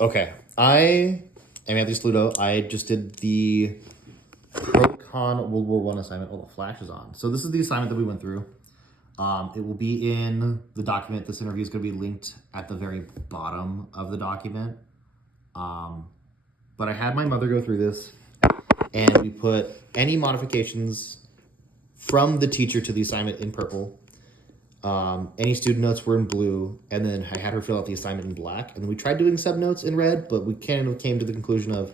Okay, I am Anthony Saludo. I just did the Pro-Con World War I assignment. Oh, the flash is on. So this is the assignment that we went through. It will be in the document. This interview is going to be linked at the very bottom of the document. But I had my mother go through this, and we put any modifications from the teacher to the assignment in purple. Any student notes were in blue, and then I had her fill out the assignment in black. And then we tried doing subnotes in red, but we kind of came to the conclusion of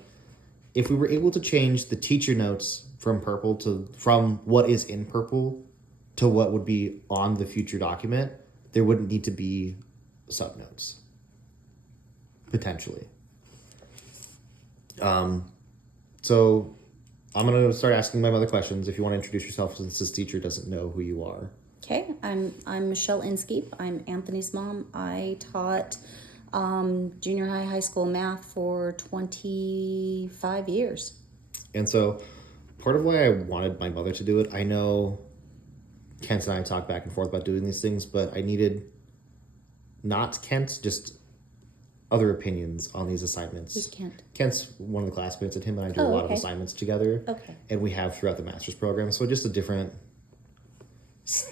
if we were able to change the teacher notes from what is in purple to what would be on the future document, there wouldn't need to be subnotes. Potentially. So I'm going to start asking my mother questions. If you want to introduce yourself, since this teacher doesn't know who you are. Okay, I'm Michelle Inskeep. I'm Anthony's mom. I taught junior high school math for 25 years. And so part of why I wanted my mother to do it, I know Kent and I talk back and forth about doing these things, but I needed not Kent, just other opinions on these assignments. Who's Kent? Kent's one of the classmates, and him and I do a lot of assignments together. Okay. And we have throughout the master's program. So just a different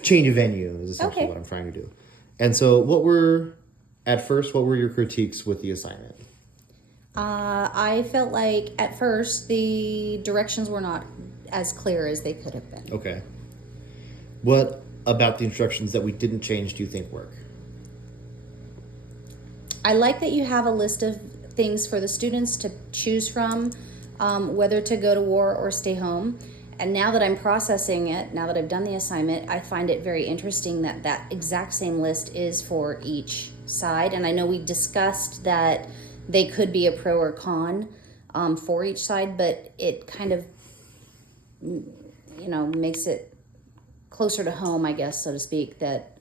change of venue is essentially what I'm trying to do. And so what were your critiques with the assignment? I felt like at first the directions were not as clear as they could have been. Okay. What about the instructions that we didn't change do you think work? I like that you have a list of things for the students to choose from, whether to go to war or stay home. And now that I'm processing it, now that I've done the assignment, I find it very interesting that that exact same list is for each side. And I know we discussed that they could be a pro or con for each side, but it kind of, makes it closer to home, I guess, so to speak, that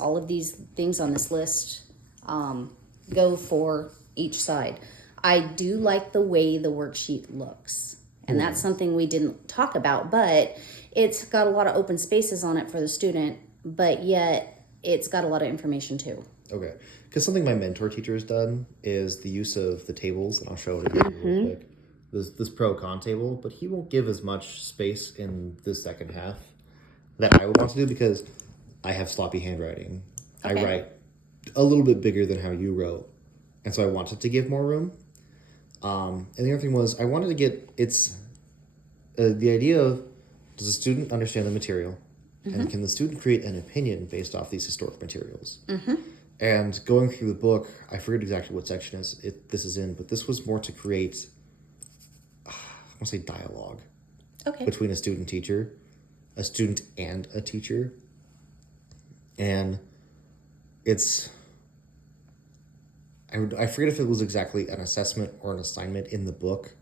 all of these things on this list go for each side. I do like the way the worksheet looks. And that's something we didn't talk about, but it's got a lot of open spaces on it for the student, but yet it's got a lot of information too. Okay. Because something my mentor teacher has done is the use of the tables, and I'll show it again real quick. This pro-con table, but he won't give as much space in the second half that I would want to do because I have sloppy handwriting. Okay. I write a little bit bigger than how you wrote, and so I wanted to give more room. And the other thing was I wanted to get the idea of, does the student understand the material, and can the student create an opinion based off these historic materials? And going through the book, I forget exactly what section this is in, but this was more to create, I want to say dialogue between a student and a teacher. And I forget if it was exactly an assessment or an assignment in the book,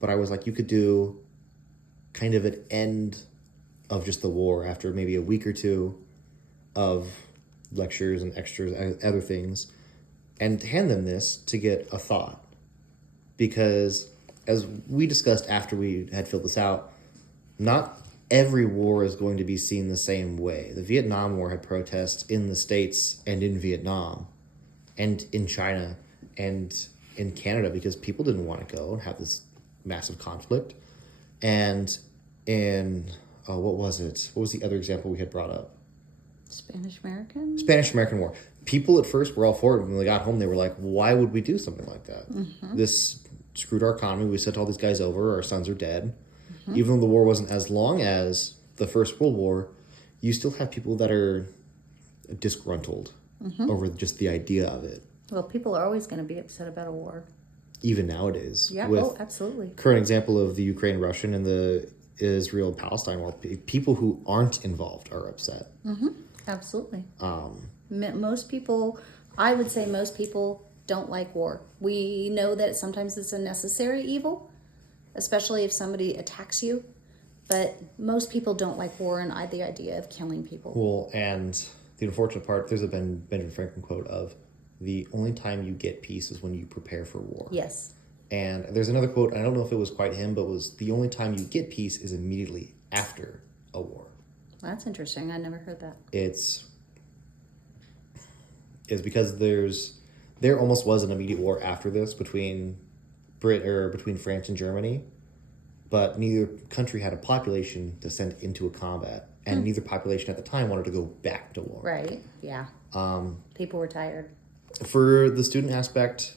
but I was like, you could do kind of an end of just the war after maybe a week or two of lectures and extras and other things, and hand them this to get a thought. Because as we discussed after we had filled this out, not every war is going to be seen the same way. The Vietnam War had protests in the States and in Vietnam and in China and in Canada because people didn't want to go and have this massive conflict. And in, what was it? What was the other example we had brought up? Spanish-American War. People at first were all for it. When they got home, they were like, why would we do something like that? This screwed our economy. We sent all these guys over. Our sons are dead. Even though the war wasn't as long as the First World War, you still have people that are disgruntled over just the idea of it. Well, people are always going to be upset about a war. Even nowadays. Yeah, absolutely. Current example of the Ukraine-Russian and the Israel-Palestine war, people who aren't involved are upset. Absolutely. Most people, I would say most people don't like war. We know that sometimes it's a necessary evil, especially if somebody attacks you. But most people don't like war and the idea of killing people. Well, and the unfortunate part, there's a Benjamin Franklin quote of, the only time you get peace is when you prepare for war. Yes. And there's another quote, I don't know if it was quite him, but was, the only time you get peace is immediately after a war. That's interesting. I never heard that. It's because there's there almost was an immediate war after this between between France and Germany, but neither country had a population to send into a combat, and neither population at the time wanted to go back to war. Right. Yeah. People were tired. For the student aspect,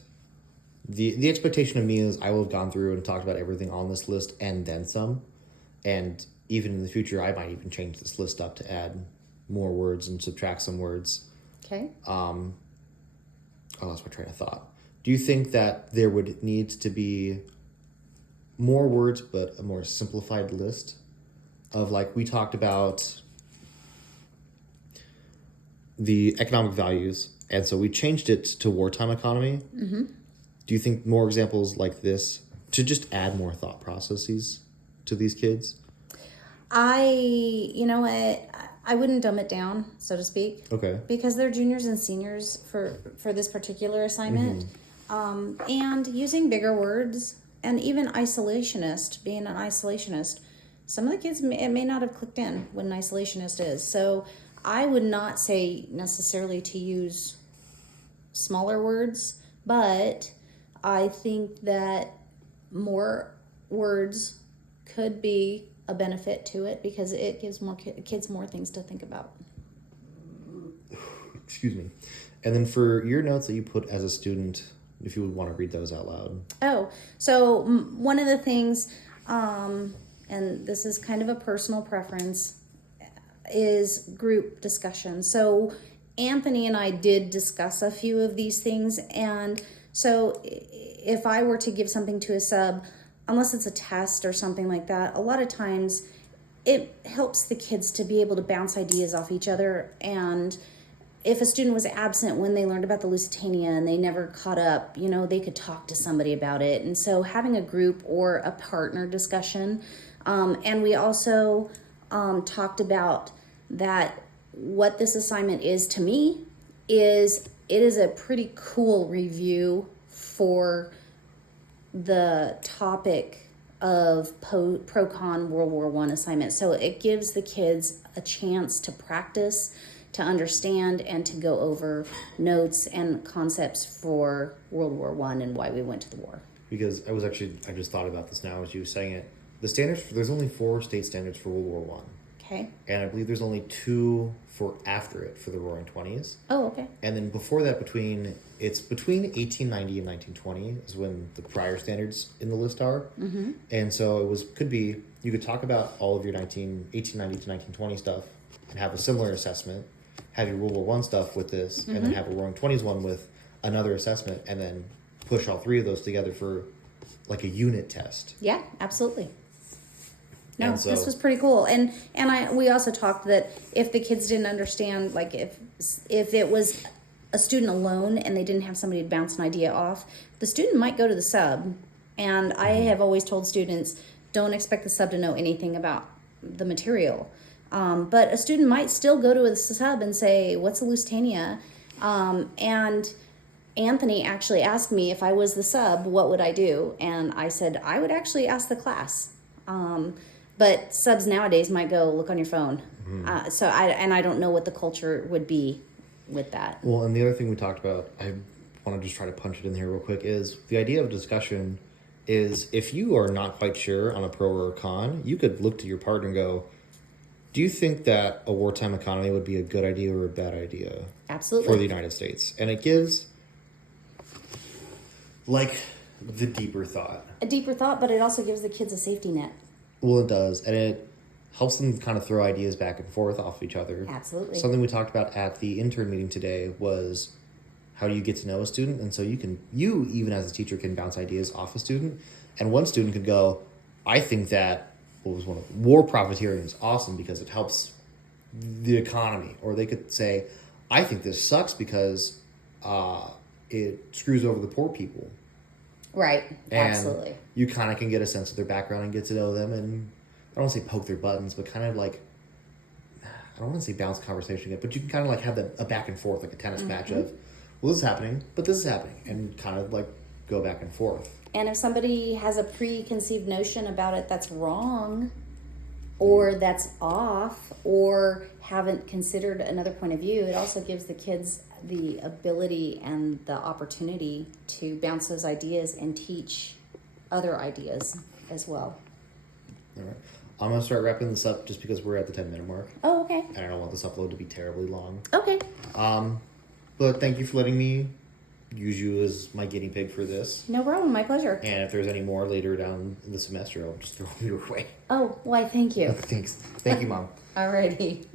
the expectation of me is I will have gone through and talked about everything on this list and then some, and even in the future I might even change this list up to add more words and subtract some words. Okay. I lost my train of thought. Do you think that there would need to be more words but a more simplified list of, like, we talked about the economic values, and so we changed it to wartime economy. Mm-hmm. Do you think more examples like this to just add more thought processes to these kids? You know what, I wouldn't dumb it down, so to speak. Okay. Because they're juniors and seniors for this particular assignment. And using bigger words, and even isolationist, being an isolationist, some of the kids, it may not have clicked in what an isolationist is. So I would not say necessarily to use smaller words, but I think that more words could be a benefit to it because it gives more kids more things to think about. Excuse me. And then for your notes that you put as a student, if you would want to read those out loud. Oh, so one of the things, and this is kind of a personal preference, is group discussion. So Anthony and I did discuss a few of these things, and so if I were to give something to a sub, unless it's a test or something like that, a lot of times it helps the kids to be able to bounce ideas off each other. And if a student was absent when they learned about the Lusitania and they never caught up, they could talk to somebody about it. And so having a group or a partner discussion. And we also talked about that what this assignment is to me is it is a pretty cool review for the topic of pro-con World War I assignment. So it gives the kids a chance to practice, to understand, and to go over notes and concepts for World War I and why we went to the war. Because I just thought about this now as you were saying it. The standards, there's only 4 state standards for World War I. Okay. And I believe there's only 2 for after it for the Roaring Twenties. Oh, okay. And then before that, between 1890 and 1920 is when the prior standards in the list are. Mm-hmm. And so you could talk about all of your 1890 to 1920 stuff and have a similar assessment, have your World War I stuff with this, and then have a Roaring Twenties one with another assessment, and then push all 3 of those together for like a unit test. Yeah, absolutely. No, so, this was pretty cool. And we also talked that if the kids didn't understand, like if it was a student alone and they didn't have somebody to bounce an idea off, the student might go to the sub. And I have always told students, don't expect the sub to know anything about the material. But a student might still go to a sub and say, what's a Lusitania? And Anthony actually asked me if I was the sub, what would I do? And I said, I would actually ask the class. But subs nowadays might go look on your phone. Mm-hmm. I don't know what the culture would be with that. Well, and the other thing we talked about, I want to just try to punch it in here real quick, is the idea of discussion is if you are not quite sure on a pro or a con, you could look to your partner and go, do you think that a wartime economy would be a good idea or a bad idea? Absolutely. For the United States? And it gives, like, the deeper thought. A deeper thought, but it also gives the kids a safety net. Well, it does, and it helps them kind of throw ideas back and forth off each other. Absolutely. Something we talked about at the intern meeting today was how do you get to know a student, and so you even as a teacher can bounce ideas off a student, and one student could go, I think that war profiteering is awesome because it helps the economy, or they could say, I think this sucks because it screws over the poor people. Right, and absolutely. You kind of can get a sense of their background and get to know them, and I don't want to say poke their buttons, but kind of like, I don't want to say bounce conversation yet, but you can kind of like have a back and forth, like a tennis match of, well, this is happening, but this is happening, and kind of like go back and forth. And if somebody has a preconceived notion about it that's wrong, or that's off, or haven't considered another point of view, it also gives the kids the ability and the opportunity to bounce those ideas and teach other ideas as well. All right. I'm going to start wrapping this up just because we're at the 10-minute mark. Oh, okay. And I don't want this upload to be terribly long. Okay. But thank you for letting me use you as my guinea pig for this. No problem. My pleasure. And if there's any more later down in the semester, I'll just throw them your way. Oh, why, thank you. Thanks. Thank you, Mom. Alrighty.